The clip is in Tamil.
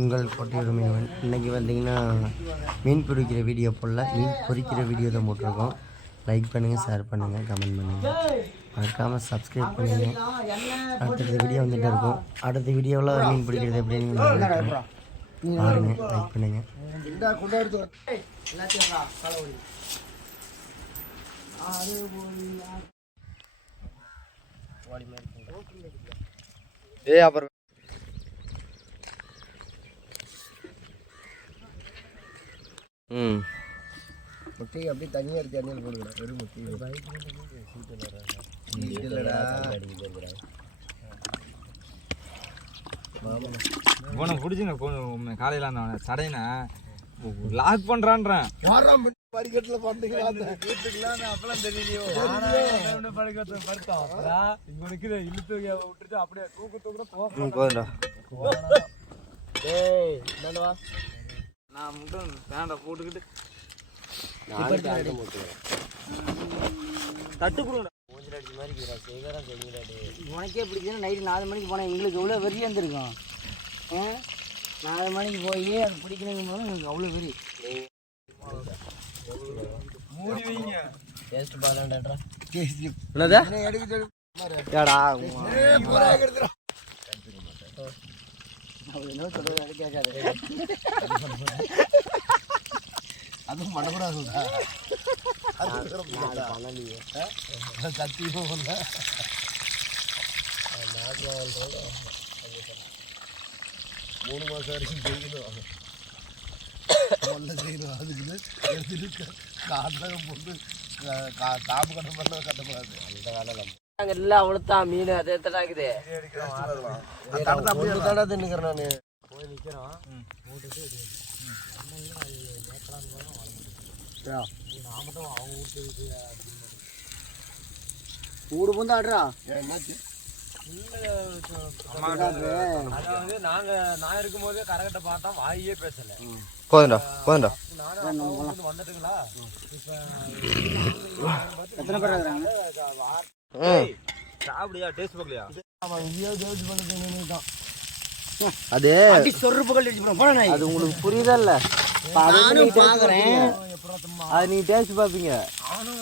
உங்கள் போட்டியோட மீனவன். இன்றைக்கி பார்த்திங்கன்னா மீன் பிடிக்கிற வீடியோ போடல, மீன் பொரிக்கிற வீடியோ தான் போட்டிருக்கோம். லைக் பண்ணுங்கள், ஷேர் பண்ணுங்கள், கமெண்ட் பண்ணுங்கள், மறக்காமல் சப்ஸ்கிரைப் பண்ணுங்கள். அடுத்த வீடியோ வந்துட்டு இருக்கும். அடுத்த வீடியோவில் மீன் பிடிக்கிறது எப்படின்னு பாருங்கள், லைக் பண்ணுங்கள். அப்புறம் முட்டை அப்படியே தனியாக இருக்கு, தண்ணியில் போடுறேன். ஒரு முட்டை போன பிடிச்சுங்க காலையில் அந்த சடையினா லாக் பண்ணுறான்றேன். படிக்கட்டில் பார்த்தீங்களா? அப்பெல்லாம் தெரியலையோ படிக்கட்டு படுத்தோம். இவனுக்கு இழுத்து விட்டுட்டு அப்படியே தூக்கத்தூக்க போதும்டா. நான் மட்டும் பேண்டை போட்டுக்கிட்டு தட்டு கொடுங்க. உனக்கே பிடிச்சதுன்னா நைட்டு 4 மணிக்கு போனால் எங்களுக்கு எவ்வளோ வெறி வந்துருக்கும். 4 மணிக்கு போய் அது பிடிக்கணுங்கும் போது எங்களுக்கு அவ்வளோ வெறி. மூடி வைங்க. டேஸ்ட் பாலாண்டா. என்னது ஏடா கேட்காது. அதுவும் பண்ணக்கூடாதுடா. சத்தியமும் இல்லை. 3 மாதம் வரைக்கும் செய்யணும். செய்யணும். அதுக்கு எடுத்துட்டு காட்டகம் போட்டு தாப்பு கட்ட பண்ண கட்டக்கூடாது. அந்த வேலை நாங்கள் இல்லை அவ்வளோத்தான் மீன் அதே தடாக்குது. தடை தின்னுக்கிறேன் நான். போய் நிற்கிறோம். நான் மட்டும் அவங்க வீட்டு ஊடு பூந்து ஆடுறா. என்னாச்சு? நான் இருக்கும்போது கரகட்டை பார்த்தா வாயே பேசல. போதுண்டா வந்துட்டுங்களா? எத்தனை பேர் இருக்கிறாங்க? சாப்பிடியா? டேஸ்ட் பார்க்கலையா? அது அது உங்களுக்கு புரியுதா இல்ல? பாக்குறேன். அது நீ டேஸ்ட் பாப்பீங்க. அவனும்